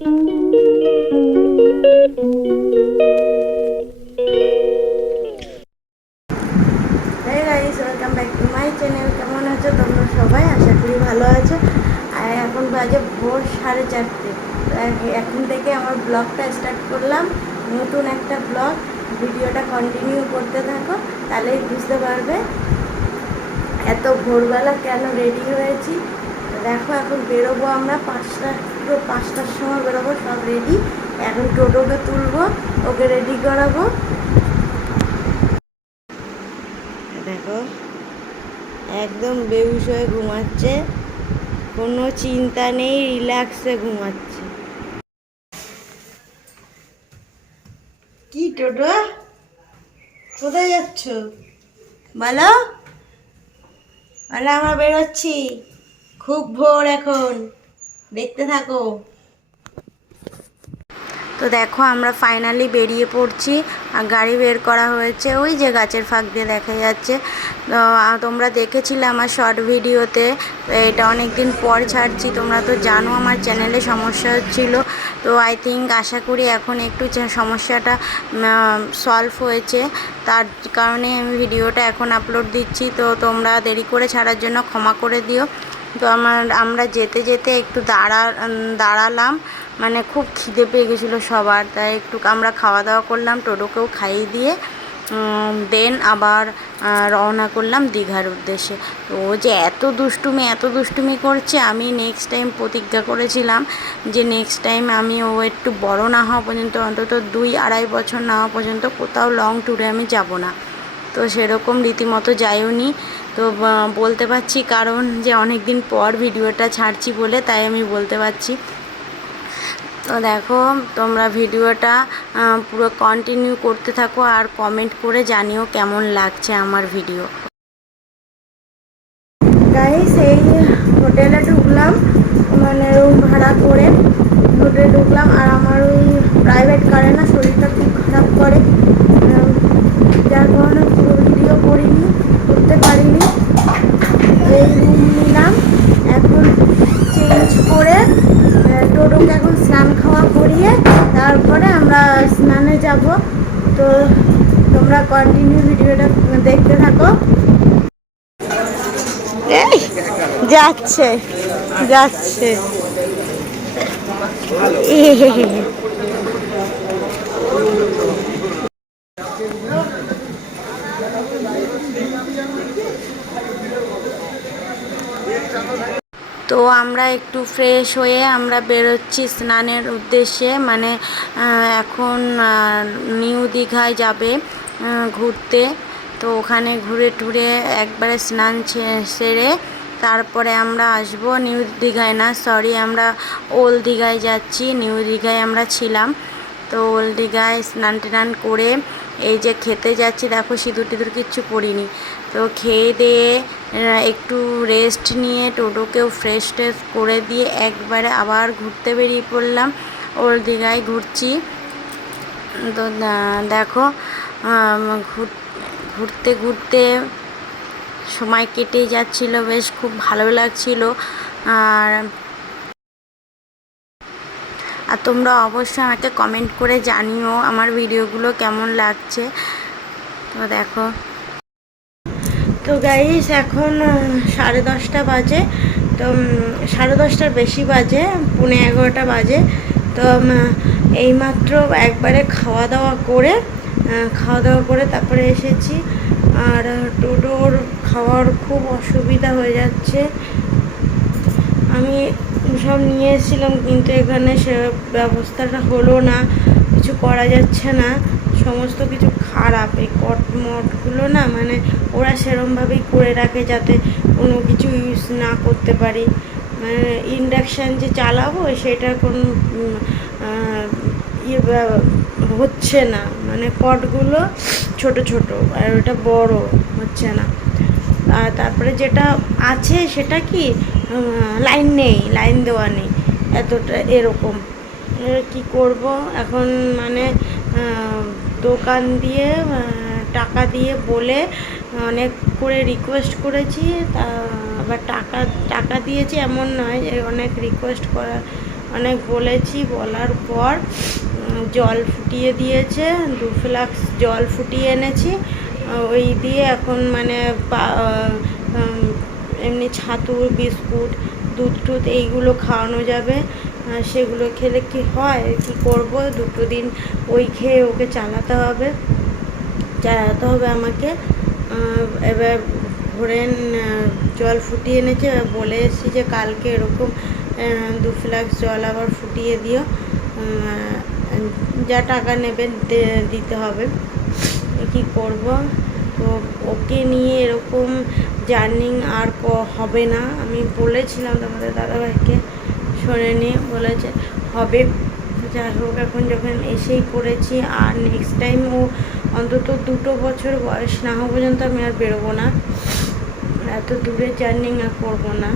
Welcome back to my channel. কেমন আছো তোমরা সবাই? আশা করি ভালো আছো। আর এখন বাজে ভোর 4:30। এখন থেকে আমার ব্লগটা স্টার্ট করলাম, নতুন একটা ব্লগ। ভিডিওটা কন্টিনিউ করতে থাকো, তাহলেই বুঝতে পারবে এত ভোরবেলা কেন রেডি হয়েছি। দেখো এখন বেরোবো আমরা 5টার সময় বেরোবো, সব রেডি। এখন টোটোকে তুলবো, ওকে রেডি করাবো। দেখো একদম বেহুশ হয়ে ঘুমাচ্ছে, কোনো চিন্তা নেই, রিল্যাক্সে ঘুমাচ্ছে। কি টোটো, কোথায় যাচ্ছ? বলো বলো। আমরা বেরোচ্ছি, খুব ভোর এখন, দেখতে থাকো। তো দেখো আমরা ফাইনালি বেরিয়ে পড়ছি, আর গাড়ি বের করা হয়েছে, ওই যে গাছের ফাঁক দিয়ে দেখা যাচ্ছে। তোমরা দেখেছিলে আমার শর্ট ভিডিওতে, এটা অনেক দিন পর ছাড়ছি। তোমরা তো জানো আমার চ্যানেলে সমস্যা হচ্ছিল, তো আই থিঙ্ক আশা করি এখন একটু সমস্যাটা সলভ হয়েছে, তার কারণে আমি ভিডিওটা এখন আপলোড দিচ্ছি। তো তোমরা দেরি করে ছাড়ার জন্য ক্ষমা করে দিও। তো আমরা যেতে যেতে একটু দাঁড়ালাম, মানে খুব খিদে পেয়ে গেছিলো সবার, তাই একটু আমরা খাওয়া দাওয়া করলাম, টোটোকেও খাইয়ে দিয়ে দেন আবার রওনা করলাম দীঘার উদ্দেশ্যে। তো ও যে এত দুষ্টুমি করছে, আমি নেক্সট টাইম প্রতিজ্ঞা করেছিলাম যে নেক্সট টাইম আমি ও একটু বড় না হওয়া পর্যন্ত, অন্তত 2-2.5 বছর না হওয়া পর্যন্ত কোথাও লং ট্যুরে আমি যাব না। তো সেরকম রীতিমতো যাইওনি। তো বলতে পারছি কারণ যে অনেক দিন পর ভিডিওটা ছাড়ছি বলে, তাই আমি বলতে পারছি। তো দেখো তোমরা ভিডিওটা পুরো কন্টিনিউ করতে থাকো, আর কমেন্ট করে জানিও কেমন লাগছে আমার ভিডিও। গাইস এই হোটেলে ঢুকলাম, মানে রুম ভাড়া করে হোটেলে ঢুকলাম, আর আমার ওই প্রাইভেট কারে না শরীরটা খুব খারাপ করে, যার কারণে পুরো ভিডিও করতে পারিনি। এই রুম নিলাম, এখন চেঞ্জ করে টোটোকে এখন স্নান খাওয়া করিয়ে তারপরে আমরা স্নানে যাব। তো তোমরা কন্টিনিউ ভিডিওটা দেখতে থাকো। এই যাচ্ছে যাচ্ছে তো আমরা একটু ফ্রেশ হয়ে আমরা বেরোচ্ছি স্নানের উদ্দেশ্যে, মানে এখন নিউ দীঘায় যাবে ঘুরতে। তো ওখানে ঘুরে টুরে একবারে স্নান সেরে তারপরে আমরা আসব। নিউ দীঘায় না, সরি, আমরা ওল্ড দীঘায় যাচ্ছি। নিউ দীঘায় আমরা ছিলাম, তো ওল্ড দীঘায় স্নান টান করে এই যে খেতে যাচ্ছি। দেখো সিঁদুর টিঁদুর কিচ্ছু পরিনি, তো খেয়ে দিয়ে একটু রেস্ট নিয়ে টোটোকেও ফ্রেশ ট্রেশ করে দিয়ে একবারে আবার ঘুরতে বেরিয়ে পড়লাম। ওল্ড দীঘায় ঘুরছি। তো দেখো ঘুরতে ঘুরতে সময় কেটেই যাচ্ছিল, বেশ খুব ভালো লাগছিল। আর তোমরা অবশ্যই আমাকে কমেন্ট করে জানিও আমার ভিডিওগুলো কেমন লাগছে। তো দেখো, তো গাইস এখন 10:30 বাজে, তো 10:30টার বেশি বাজে, 11:30 বাজে। তো এইমাত্র একবারে খাওয়া দাওয়া করে তারপরে এসেছি। আর টোটোর খাওয়ার খুব অসুবিধা হয়ে যাচ্ছে। আমি সব নিয়ে এসেছিলাম, কিন্তু এখানে সে ব্যবস্থাটা হলো না, কিছু করা যাচ্ছে না, সমস্ত কিছু খারাপ। এই কটমটগুলো না, মানে ওরা সেরমভাবেই করে রাখে যাতে কোনো কিছু ইউজ না করতে পারি। মানে ইন্ডাকশান যে চালাবো সেটা কোনো ইয়ে হচ্ছে না, মানে পটগুলো ছোট ছোট, আর ওটা বড় হচ্ছে না। আর তারপরে যেটা আছে সেটা কি লাইন দেওয়া নেই, এতটা এরকম। কি করব এখন, মানে দোকান দিয়ে টাকা দিয়ে বলে অনেক করে রিকোয়েস্ট করেছি, তা আবার টাকা দিয়েছি এমন নয়, যে অনেক রিকোয়েস্ট অনেক বলেছি, বলার পর জল ফুটিয়ে দিয়েছে, 2 ফ্লাক্স জল ফুটিয়ে এনেছি, ওই দিয়ে এখন মানে এমনি ছাতু বিস্কুট দুধ টুধ এইগুলো খাওয়ানো যাবে। সেগুলো খেলে কি হয়, কি করব, 2 দিন ওই খেয়ে ওকে চালাতে হবে আমাকে। এবার ভোরে জল ফুটিয়ে এনেছে, বলে এসেছি যে কালকে এরকম 2 ফ্লাক্স জল আবার ফুটিয়ে দিও, যা টাকা নেবে দিতে হবে। কি করব, তো ওকে নিয়ে এরকম জার্নি আর হবে না। আমি বলেছিলাম তোমাদের দাদাভাইকে, শোনেনি, বলেছে হবে। যাই হোক, এখন যখন এসেই পড়েছি, আর নেক্সট টাইম ও অন্তত 2 বছর বয়স না হওয়া পর্যন্ত আমি আর বেরোবো না, এত দূরে জার্নি আর করবো না,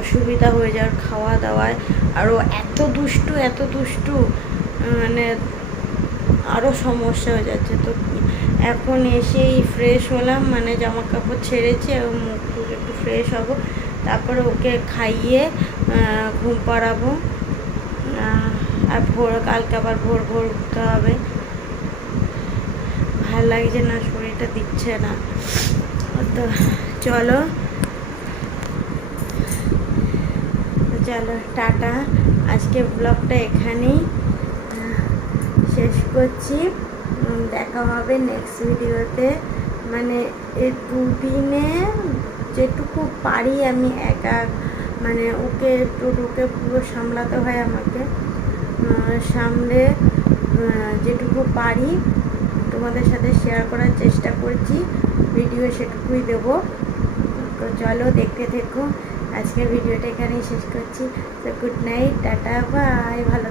অসুবিধা হয়ে যাওয়ার খাওয়া দাওয়ায়। আরও এত দুষ্টু মানে আরও সমস্যা হয়ে যাচ্ছে। তো এখন এসেই ফ্রেশ হলাম, মানে জামা কাপড় ছেড়েছি, মুখ টুক একটু ফ্রেশ হব, তারপরে ওকে খাইয়ে ঘুম পাড়াবো। আর কালকে আবার ভোর উঠতে হবে। ভালো লাগছে না, শরীরটা দিচ্ছে না। তো চলো টাটা। আজকে ব্লগটা এখানেই শেষ করছি, দেখা হবে নেক্সট ভিডিওতে। মানে এই 2 দিনে যেটুকু পারি আমি একা, মানে ওকে পুরো সামলাতে হয় আমাকে, সামলে যেটুকু পারি তোমাদের সাথে শেয়ার করার চেষ্টা করছি, ভিডিও সেটুকুই দেবো। তো চলো দেখতে থেকো। আজকের ভিডিওটা এখানেই শেষ করছি। তো গুড নাইট, টাটা, বাই, ভালো।